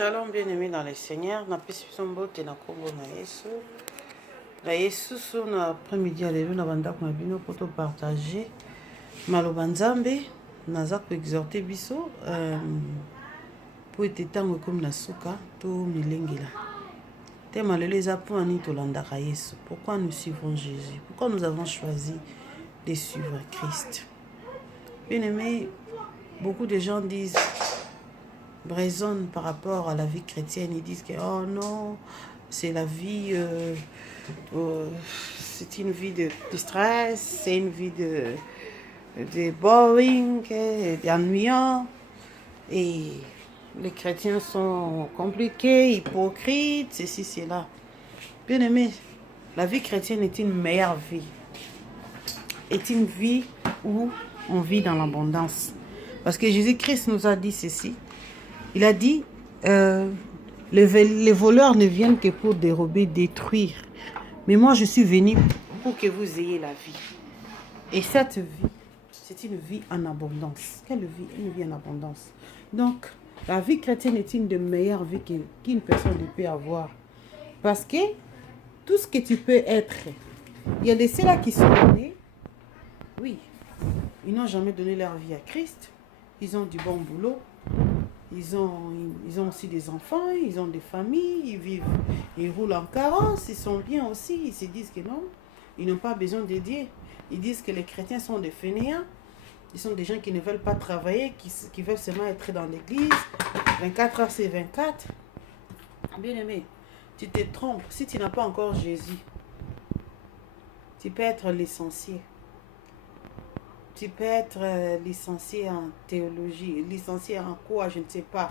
Shalom bien-aimé dans le Seigneur, na pesi biso mbote na kombo na Yesu. Na Yesu so na après-midi ya lelo na bandako na bino po to partager maloba Nzambe naza ko exhorter biso po ete tango comme na suka to milengela. Tema lelo eza po ani tolandaka Yesu. Pourquoi nous suivons Jésus? Pourquoi nous avons choisi de suivre Christ? Bien-aimé, beaucoup de gens disent raisonnent par rapport à la vie chrétienne. Ils disent que oh non, c'est la vie, c'est une vie de stress, c'est une vie de boring, d'ennuyant. Et les chrétiens sont compliqués, hypocrites, ceci, cela. Bien aimé, la vie chrétienne est une meilleure vie. Est une vie où on vit dans l'abondance. Parce que Jésus-Christ nous a dit ceci. Il a dit, les voleurs ne viennent que pour dérober, détruire. Mais moi, je suis venu pour que vous ayez la vie. Et cette vie, c'est une vie en abondance. Quelle vie? Une vie en abondance. Donc, la vie chrétienne est une des meilleures vies qu'une personne peut avoir. Parce que tout ce que tu peux être, il y a des ceux-là qui sont nés, oui, ils n'ont jamais donné leur vie à Christ. Ils ont du bon boulot. Ils ont aussi des enfants, ils ont des familles, ils vivent, ils roulent en carrosse, ils sont bien aussi. Ils se disent que non, ils n'ont pas besoin de Dieu. Ils disent que les chrétiens sont des fainéants. Ils sont des gens qui ne veulent pas travailler, qui veulent seulement être dans l'église. 24 heures, c'est 24. Bien aimé, tu te trompes. Si tu n'as pas encore Jésus, tu peux être licencié. Tu peux être licencié en théologie, licencié en quoi, je ne sais pas.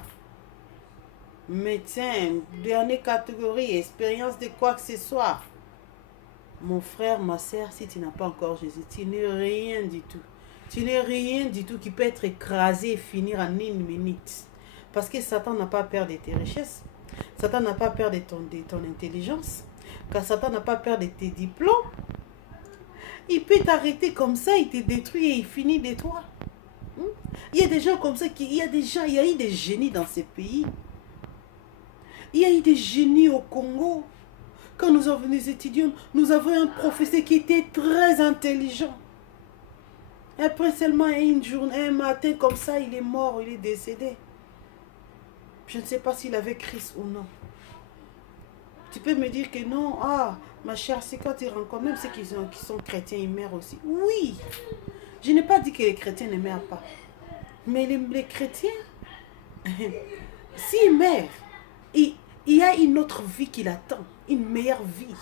Médecin, dernière catégorie, expérience de quoi que ce soit. Mon frère, ma soeur, si tu n'as pas encore Jésus, tu n'es rien du tout. Tu n'es rien du tout qui peut être écrasé et finir en une minute. Parce que Satan n'a pas peur de tes richesses. Satan n'a pas peur de ton intelligence. Car Satan n'a pas peur de tes diplômes. Il peut t'arrêter comme ça, il te détruit et il finit de toi. Il y a des gens comme ça, il y a eu des génies dans ces pays. Il y a eu des génies au Congo. Quand nous étudions, nous avons un professeur qui était très intelligent. Après seulement une journée, un matin comme ça, il est mort, il est décédé. Je ne sais pas s'il avait Christ ou non. Tu peux me dire que non, ma chère, c'est quand tu rencontres, même ceux qui sont chrétiens, ils meurent aussi. Oui, je n'ai pas dit que les chrétiens ne meurent pas. Mais les chrétiens, s'ils meurent, il y a une autre vie qui l'attend, une meilleure vie.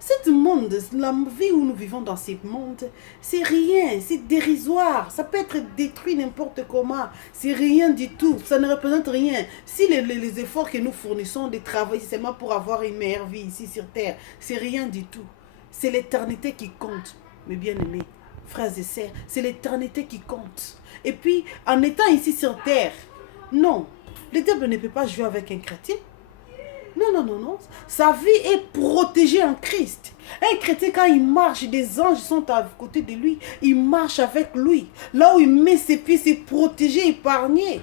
Ce monde, la vie où nous vivons dans ce monde, c'est rien, c'est dérisoire. Ça peut être détruit n'importe comment. C'est rien du tout, ça ne représente rien. Si les efforts que nous fournissons de travailler seulement pour avoir une meilleure vie ici sur terre, c'est rien du tout. C'est l'éternité qui compte, mes bien-aimés, frères et sœurs. C'est l'éternité qui compte. Et puis, en étant ici sur terre, non, le diable ne peut pas jouer avec un chrétien. Non, non, non, non. Sa vie est protégée en Christ. Un chrétien, quand il marche, des anges sont à côté de lui. Il marche avec lui. Là où il met ses pieds, c'est protégé, épargné.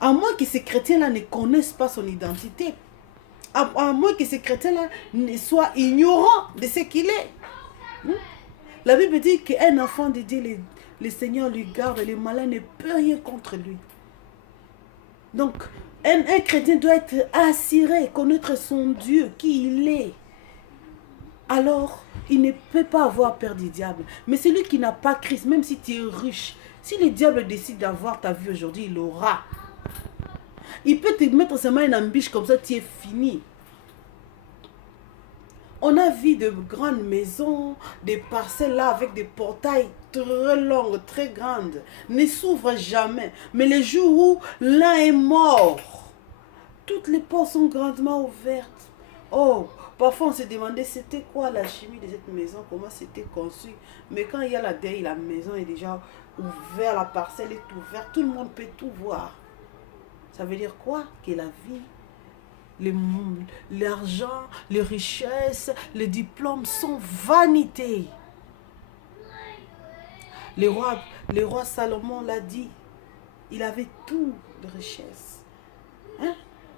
À moins que ces chrétiens-là ne connaissent pas son identité. À moins que ces chrétiens-là soient ignorants de ce qu'il est. La Bible dit qu'un enfant de Dieu, le Seigneur lui garde, les malins ne peuvent rien contre lui. Donc, un chrétien doit être assuré, connaître son Dieu, qui il est. Alors, il ne peut pas avoir peur du diable. Mais celui qui n'a pas Christ, même si tu es riche, si le diable décide d'avoir ta vie aujourd'hui, il l'aura. Il peut te mettre seulement une ambiche comme ça, tu es fini. On a vu de grandes maisons, des parcelles là avec des portails très longues, très grandes. Ne s'ouvrent jamais. Mais le jour où l'un est mort, toutes les portes sont grandement ouvertes. Oh, parfois on se demandait c'était quoi la chimie de cette maison, comment c'était conçu. Mais quand il y a la deuil, la maison est déjà ouverte, la parcelle est ouverte, tout le monde peut tout voir. Ça veut dire quoi? Que la vie, l'argent, les richesses, les diplômes sont vanité. Le roi Salomon l'a dit. Il avait tout de richesse. Hein?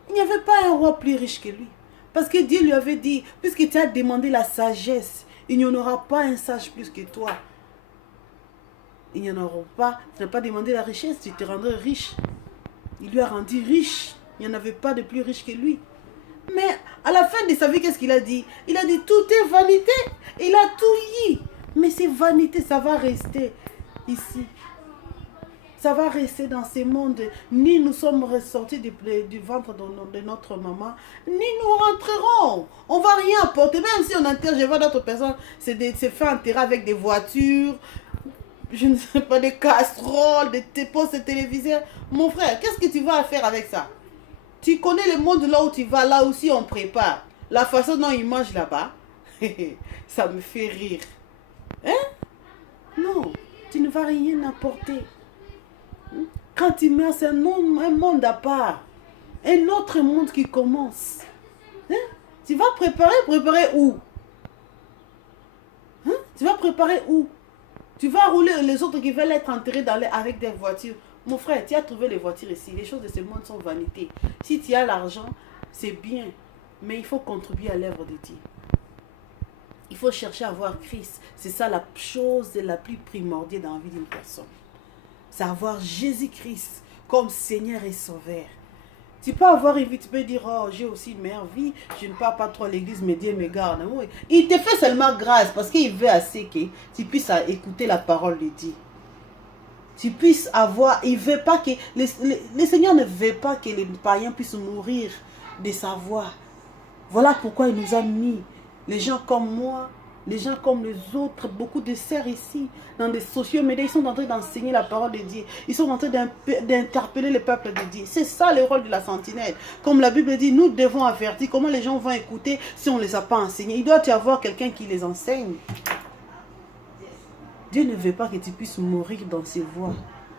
Il n'y avait pas un roi plus riche que lui. Parce que Dieu lui avait dit, puisque tu as demandé la sagesse, il n'y en aura pas un sage plus que toi. Il n'y en aura pas. Tu n'as pas demandé la richesse, tu te rendrais riche. Il lui a rendu riche. Il n'y en avait pas de plus riche que lui. Mais à la fin de sa vie, qu'est-ce qu'il a dit? Il a dit, tout est vanité. Il a tout dit. Mais c'est vanité, ça va rester ici. Ça va rester dans ce monde. Ni nous sommes ressortis du ventre de notre maman, ni nous rentrerons. On ne va rien apporter. Même si on enterre, je vois d'autres personnes se faire enterrer avec des voitures, je ne sais pas, des casseroles, des postes de téléviseurs. Mon frère, qu'est-ce que tu vas faire avec ça? Tu connais le monde là où tu vas, là aussi on prépare. La façon dont ils mangent là-bas, ça me fait rire. Hein? Non, tu ne vas rien apporter. Quand tu meurs, c'est un monde à part. Un autre monde qui commence. Hein? Tu vas préparer où? Hein? Tu vas préparer où? Tu vas rouler les autres qui veulent être enterrés avec des voitures. Mon frère, tu as trouvé les voitures ici. Les choses de ce monde sont vanité. Si tu as l'argent, c'est bien. Mais il faut contribuer à l'œuvre de Dieu. Il faut chercher à voir Christ. C'est ça la chose la plus primordiale dans la vie d'une personne. C'est avoir Jésus-Christ comme Seigneur et Sauveur. Tu peux avoir une vie, tu peux dire, oh, j'ai aussi une meilleure vie, je ne pars pas trop à l'église, mais Dieu me garde. Il te fait seulement grâce parce qu'il veut assez que tu puisses écouter la parole de Dieu. Tu puisses avoir, il veut pas que, le Seigneur ne veut pas que les païens puissent mourir de sa voix. Voilà pourquoi il nous a mis, les gens comme moi, les gens comme les autres, beaucoup de sœurs ici, dans des sociaux médias, ils sont en train d'enseigner la parole de Dieu. Ils sont en train d'interpeller le peuple de Dieu. C'est ça le rôle de la sentinelle. Comme la Bible dit, nous devons avertir. Comment les gens vont écouter si on ne les a pas enseignés? Il doit y avoir quelqu'un qui les enseigne. Dieu ne veut pas que tu puisses mourir dans ses voies.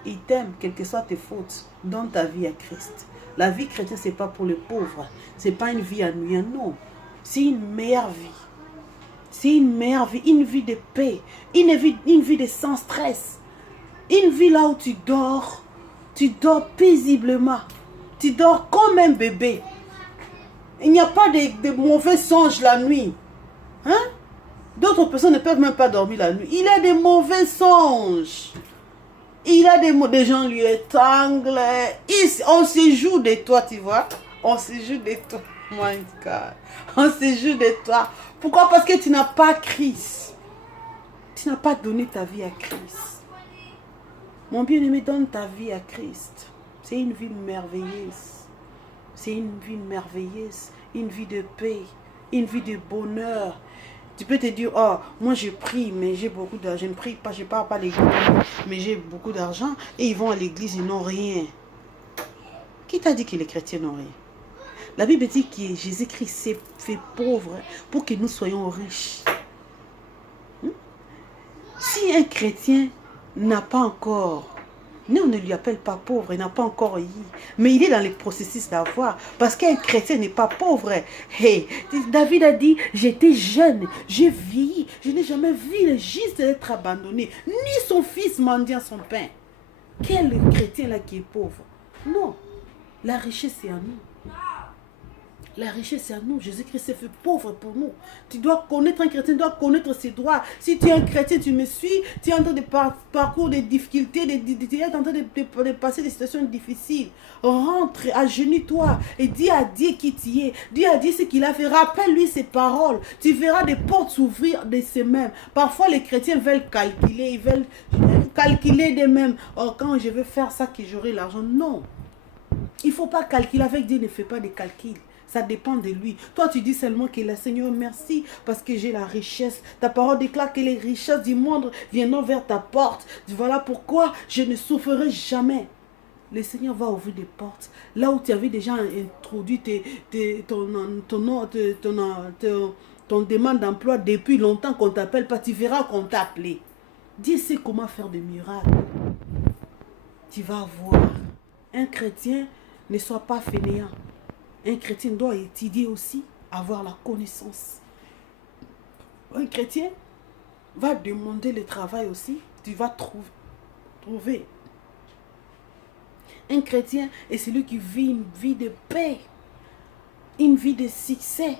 Il t'aime, quelles que soient tes fautes. Donne ta vie à Christ. La vie chrétienne, ce n'est pas pour les pauvres. Ce n'est pas une vie ennuyante, non. C'est une meilleure vie. C'est une meilleure vie, une vie de paix, une vie de sans stress. Une vie là où tu dors paisiblement. Tu dors comme un bébé. Il n'y a pas de mauvais songes la nuit. Hein? D'autres personnes ne peuvent même pas dormir la nuit. Il a des mauvais songes. Il a des gens lui étranglent. On se joue de toi, tu vois. On se joue de toi. My God. On se joue de toi. Pourquoi? Parce que tu n'as pas Christ. Tu n'as pas donné ta vie à Christ. Mon bien-aimé, donne ta vie à Christ. C'est une vie merveilleuse. C'est une vie merveilleuse. Une vie de paix. Une vie de bonheur. Tu peux te dire, oh, moi je prie, mais j'ai beaucoup d'argent. Je ne prie pas, je ne pars pas à l'église, mais j'ai beaucoup d'argent. Et ils vont à l'église, ils n'ont rien. Qui t'a dit que les chrétiens n'ont rien? La Bible dit que Jésus-Christ s'est fait pauvre pour que nous soyons riches. Si un chrétien n'a pas encore, nous on ne lui appelle pas pauvre, il n'a pas encore eu, mais il est dans le processus d'avoir, parce qu'un chrétien n'est pas pauvre. Hey, David a dit, j'étais jeune, j'ai vieilli, je n'ai jamais vu le juste être abandonné, ni son fils mendiant son pain. Quel chrétien là qui est pauvre? Non, la richesse est à nous. La richesse, c'est à nous. Jésus-Christ s'est fait pauvre pour nous. Tu dois connaître un chrétien, tu dois connaître ses droits. Si tu es un chrétien, tu me suis, tu es en train de parcourir des difficultés, tu es en train de passer des situations difficiles. Rentre, agenouille-toi et dis à Dieu qui tu es. Dis à Dieu ce qu'il a fait. Rappelle-lui ses paroles. Tu verras des portes s'ouvrir de ces-mêmes. Parfois, les chrétiens veulent calculer, ils veulent calculer d'eux-mêmes. Oh, quand je vais faire ça, que j'aurai l'argent. Non. Il ne faut pas calculer. Avec Dieu, ne fais pas de calcul. Ça dépend de lui. Toi, tu dis seulement que le Seigneur, merci parce que j'ai la richesse. Ta parole déclare que les richesses du monde viendront vers ta porte. Voilà pourquoi je ne souffrirai jamais. Le Seigneur va ouvrir des portes. Là où tu avais déjà introduit ton demande d'emploi depuis longtemps qu'on ne t'appelle pas, tu verras qu'on t'a appelé. Dieu sait comment faire des miracles. Tu vas voir. Un chrétien ne soit pas fainéant. Un chrétien doit étudier aussi, avoir la connaissance. Un chrétien va demander le travail aussi, tu vas trouver. Un chrétien est celui qui vit une vie de paix, une vie de succès.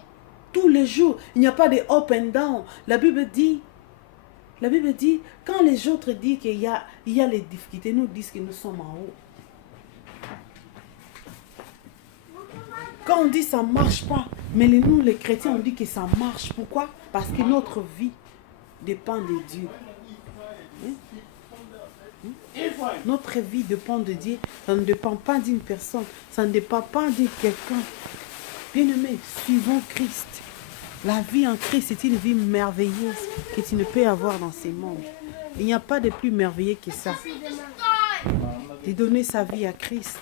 Tous les jours, il n'y a pas de up and down. La Bible dit, quand les autres disent qu'il y a les difficultés, nous disent que nous sommes en haut. Quand on dit ça ne marche pas, mais nous les chrétiens, on dit que ça marche. Pourquoi? Parce que notre vie dépend de Dieu. Notre vie dépend de Dieu. Ça ne dépend pas d'une personne. Ça ne dépend pas de quelqu'un. Bien-aimé, suivons Christ. La vie en Christ est une vie merveilleuse que tu ne peux avoir dans ce monde. Il n'y a pas de plus merveilleux que ça. De donner sa vie à Christ.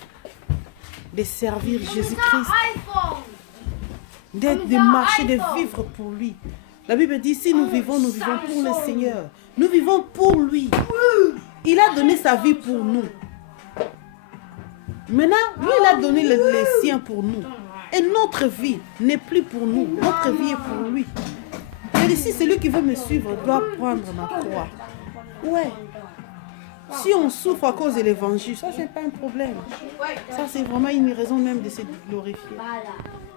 De servir Jésus-Christ. De marcher, de vivre pour lui. La Bible dit, si nous vivons pour le Seigneur. Nous vivons pour lui. Il a donné sa vie pour nous. Maintenant, lui, il a donné les siens pour nous. Et notre vie n'est plus pour nous. Notre vie est pour lui. Et ici, celui qui veut me suivre doit prendre ma croix. Ouais. Si on souffre à cause de l'évangile, ça, c'est pas un problème. Ça, c'est vraiment une raison même de se glorifier.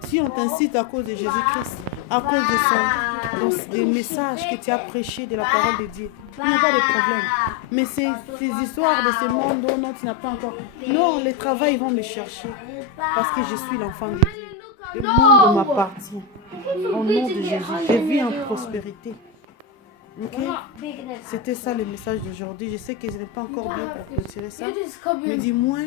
Si on t'incite à cause de Jésus-Christ, à cause de des messages que tu as prêchés de la parole de Dieu, il n'y a pas de problème. Mais ces histoires de ce monde, oh non, tu n'as pas encore. Non, les travails vont me chercher parce que je suis l'enfant de Dieu. Le monde m'appartient. Au nom de Jésus, je vis en prospérité. Okay? C'était ça le message d'aujourd'hui. Je sais que je n'ai pas encore bien pour clôturer ça. Mais dis-moi,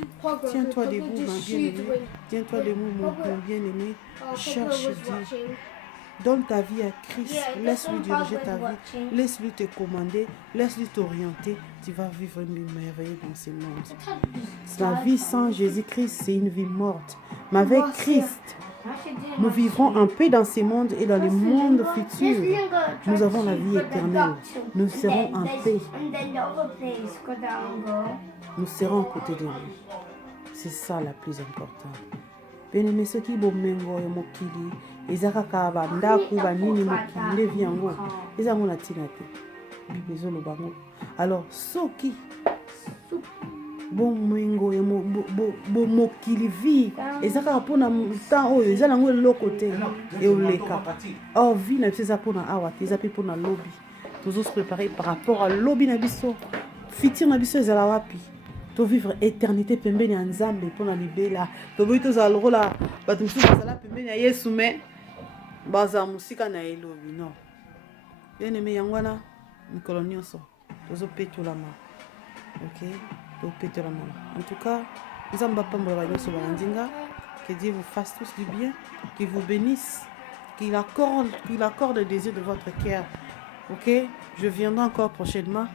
tiens-toi debout, mon bien-aimé. Tiens-toi debout, mon bien-aimé. Cherche Dieu. Donne ta vie à Christ. Laisse-lui diriger ta vie. Laisse-lui te commander. Laisse-lui t'orienter. Tu vas vivre une vie merveilleuse dans ce monde. La vie sans Jésus-Christ, c'est une vie morte. Mais avec Christ, nous vivrons en paix dans ce monde et dans le monde futur. Nous avons la vie éternelle. Nous serons en paix. Nous serons à côté de lui. C'est ça la plus importante. Bien-aimé, ce qui est bon, ezaka bandaku banini mokili viango ezango na tina te bibezo lo bango alors soki bon mwengo ya bo mokili vi ezaka pona temps oyo ezala ngo eloko te e oleka or vi na biso pona awa te eza pe pona lobi tozo se préparer par rapport à lobi na biso futur na biso ezala wapi to vivre éternité pembeni ya Nzambe pona libela to boyi tozala lokola bato mosusu bazala pembeni ya Yesu me baza musika na elobi non bien-aimé yango wana mikolo nyonso tozopetolama ok topetolama en tout cas Nzambe apambola banyonso balandinga que Dieu vous fasse tous du bien qu'il vous bénisse qu'il accorde le désir de votre cœur ok je viendrai encore prochainement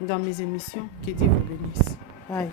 dans mes émissions que Dieu vous bénisse bye.